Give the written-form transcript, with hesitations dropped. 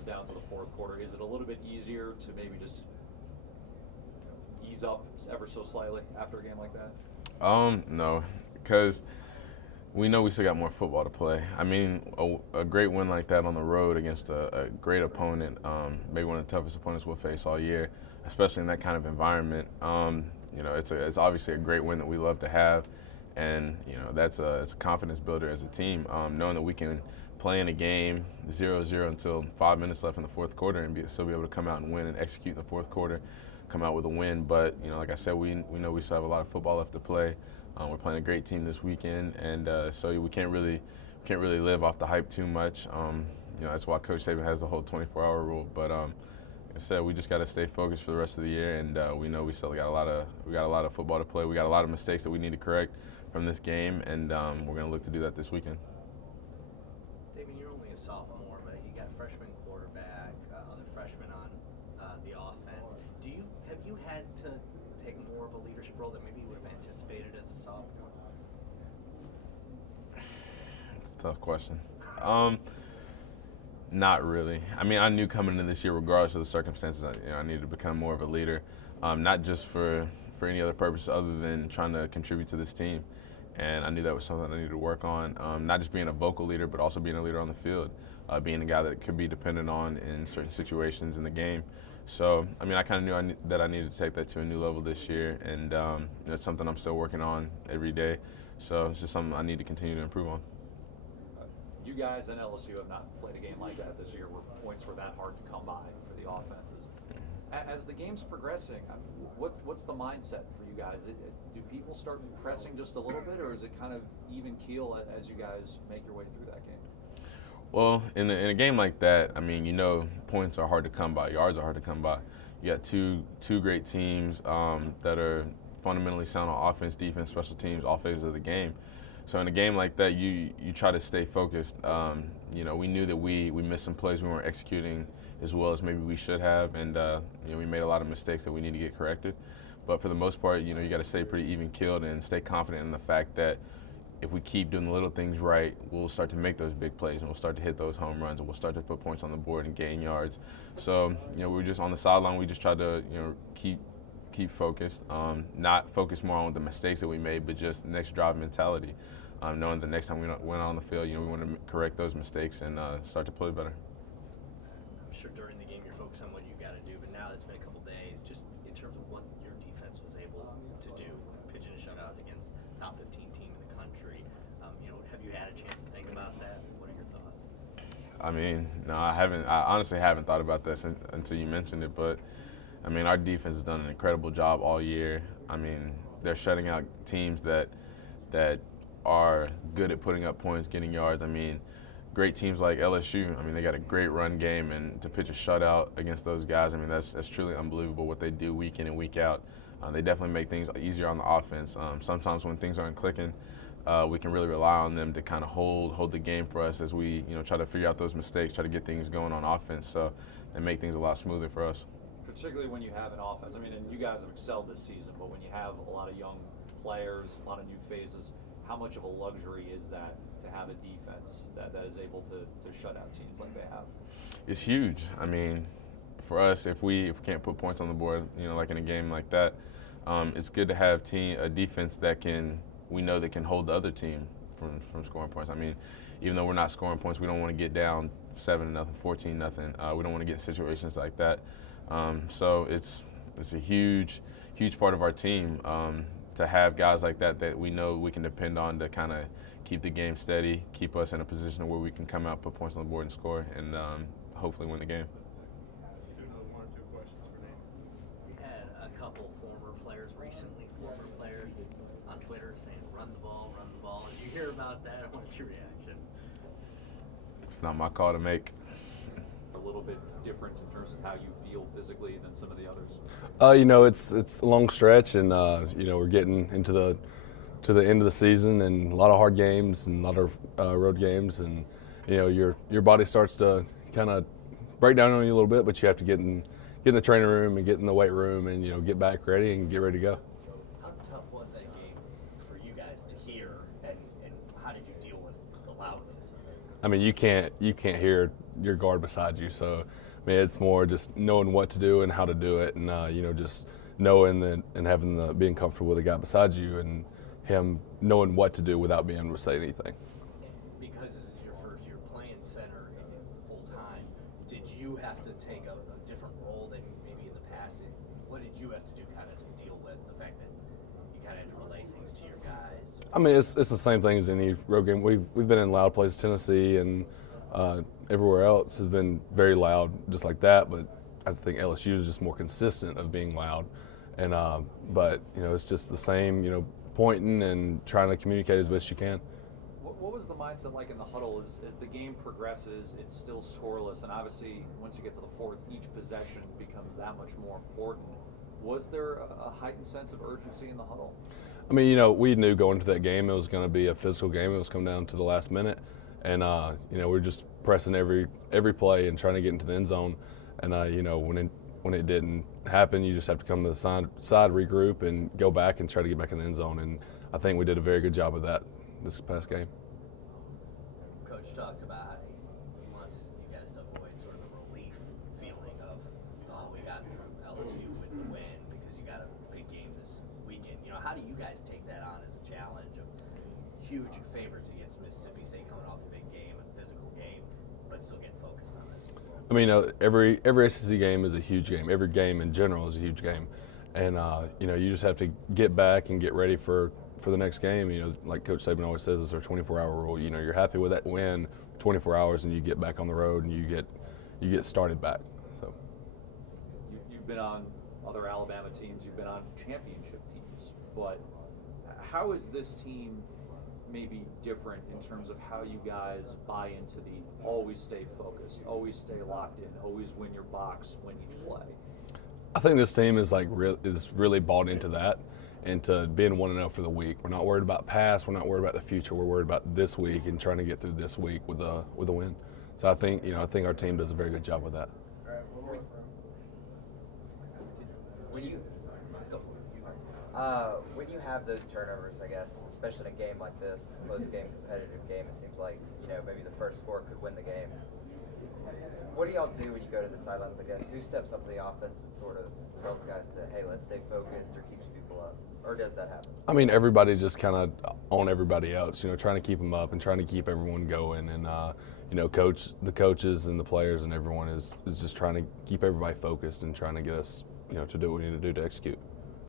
comes down to the fourth quarter, is it a little bit easier to maybe just ease up ever so slightly after a game like that? No, because we know we still got more football to play. I mean, a great win like that on the road against a great opponent, maybe one of the toughest opponents we'll face all year, especially in that kind of environment. It's obviously a great win that we love to have, and it's a confidence builder as a team, knowing that we can play in a game 0-0 until 5 minutes left in the fourth quarter and still be able to come out and win and execute in the fourth quarter, come out with a win. But like I said, we know we still have a lot of football left to play. We're playing a great team this weekend, and so we can't really live off the hype too much. That's why Coach Saban has the whole 24-hour rule. But like I said, we just got to stay focused for the rest of the year, and we know we still got a lot of football to play. We got a lot of mistakes that we need to correct from this game, and we're going to look to do that this weekend. Damien, you're only a sophomore, but you got a freshman quarterback, other freshmen on the offense. Have you had to take more of a leadership role than maybe you would have anticipated as a sophomore? It's a tough question. Not really. I mean, I knew coming into this year, regardless of the circumstances, I needed to become more of a leader, not just for any other purpose other than trying to contribute to this team. And I knew that was something I needed to work on, not just being a vocal leader, but also being a leader on the field, being a guy that could be dependent on in certain situations in the game. So, I mean, I kind of knew that I needed to take that to a new level this year, and it's something I'm still working on every day. So it's just something I need to continue to improve on. You guys and LSU have not played a game like that this year where points were that hard to come by for the offenses. As the game's progressing, what's the mindset for you guys? Do people start pressing just a little bit, or is it kind of even keel as you guys make your way through that game? Well, in a game like that, I mean, points are hard to come by, yards are hard to come by. You got two great teams that are fundamentally sound on offense, defense, special teams, all phases of the game. So in a game like that, you try to stay focused. We knew that we missed some plays we weren't executing as well as maybe we should have, and we made a lot of mistakes that we need to get corrected. But for the most part, you got to stay pretty even-keeled and stay confident in the fact that if we keep doing the little things right, we'll start to make those big plays and we'll start to hit those home runs and we'll start to put points on the board and gain yards. So, we were just on the sideline. We just tried to, keep focused, not focus more on the mistakes that we made, but just next drive mentality, knowing the next time we went on the field, we want to correct those mistakes and start to play better. I'm sure during the game you're focused on what you got to do, but now it's been a couple days, just in terms of what your defense was able to do, pitching a shutout against top 15 team in the country. Have you had a chance to think about that? What are your thoughts? I mean, no, I haven't. I honestly haven't thought about this until you mentioned it, but I mean, our defense has done an incredible job all year. I mean, they're shutting out teams that are good at putting up points, getting yards. I mean, great teams like LSU, I mean, they got a great run game, and to pitch a shutout against those guys, I mean, that's truly unbelievable what they do week in and week out. They definitely make things easier on the offense. Sometimes when things aren't clicking, we can really rely on them to kind of hold the game for us as we try to figure out those mistakes, try to get things going on offense. So they make things a lot smoother for us. Particularly when you have an offense. I mean, and you guys have excelled this season, but when you have a lot of young players, a lot of new faces, how much of a luxury is that to have a defense that is able to shut out teams like they have? It's huge. I mean, for us, if we can't put points on the board, like in a game like that, it's good to have a defense that we know that can hold the other team from scoring points. I mean, even though we're not scoring points, we don't want to get down 7-0, 14-0. We don't want to get in situations like that. So it's a huge part of our team to have guys like that we know we can depend on to kind of keep the game steady, keep us in a position where we can come out, put points on the board, and score, and hopefully win the game. One or two questions for Nate. We had a couple former players on Twitter saying, run the ball. Did you hear about that? What's your reaction? It's not my call to make. A little bit different in terms of how you feel physically than some of the others? It's a long stretch, and we're getting into the end of the season, and a lot of hard games and a lot of road games, and your body starts to kind of break down on you a little bit, but you have to get in the training room and get in the weight room and get back ready and get ready to go. How tough was that game for you guys to hear, and how did you deal with the loudness of it? I mean, you can't hear your guard beside you. So, I mean, it's more just knowing what to do and how to do it, and just knowing that and having being comfortable with the guy beside you and him knowing what to do without being able to say anything. Because this is your first year playing center full time, did you have to take a different role than maybe in the past? What did you have to do kind of to deal with the fact that you kind of had to relay things to your guys? I mean, it's the same thing as any road game. We've been in loud places, Tennessee, and everywhere else has been very loud, just like that. But I think LSU is just more consistent of being loud. And but it's just the same. Pointing and trying to communicate as best you can. What was the mindset like in the huddle? As the game progresses, it's still scoreless, and obviously once you get to the fourth, each possession becomes that much more important. Was there a heightened sense of urgency in the huddle? I mean, we knew going into that game it was going to be a physical game. It was coming down to the last minute, and we were just pressing every play and trying to get into the end zone. And when it didn't happen, you just have to come to the side, regroup, and go back and try to get back in the end zone. And I think we did a very good job of that this past game. Coach talked about how he wants you guys to avoid sort of the relief feeling of, we got through LSU with the win because you got a big game this weekend. How do you guys take that on as a challenge of huge favorites against Mississippi State coming off a big game, a physical game, but still getting focused on this? I mean, every SEC game is a huge game. Every game in general is a huge game, and you just have to get back and get ready for the next game. Like Coach Saban always says, it's our 24-hour rule. You're happy with that win, 24 hours, and you get back on the road and you get started back. So You've been on other Alabama teams. You've been on championship teams, but how is this team maybe different in terms of how you guys buy into the always stay focused, always stay locked in, always win your box when you play? I think this team is really bought into that and to being 1-0 for the week. We're not worried about past. We're not worried about the future. We're worried about this week and trying to get through this week with a win. So I think our team does a very good job with that. When you have those turnovers, I guess, especially in a game like this, close game, competitive game, it seems like maybe the first score could win the game. What do y'all do when you go to the sidelines? I guess who steps up to the offense and sort of tells guys to, hey, let's stay focused, or keeps people up, or does that happen? I mean, everybody's just kind of on everybody else, trying to keep them up and trying to keep everyone going. And the coaches and the players and everyone is just trying to keep everybody focused and trying to get us to do what we need to do to execute.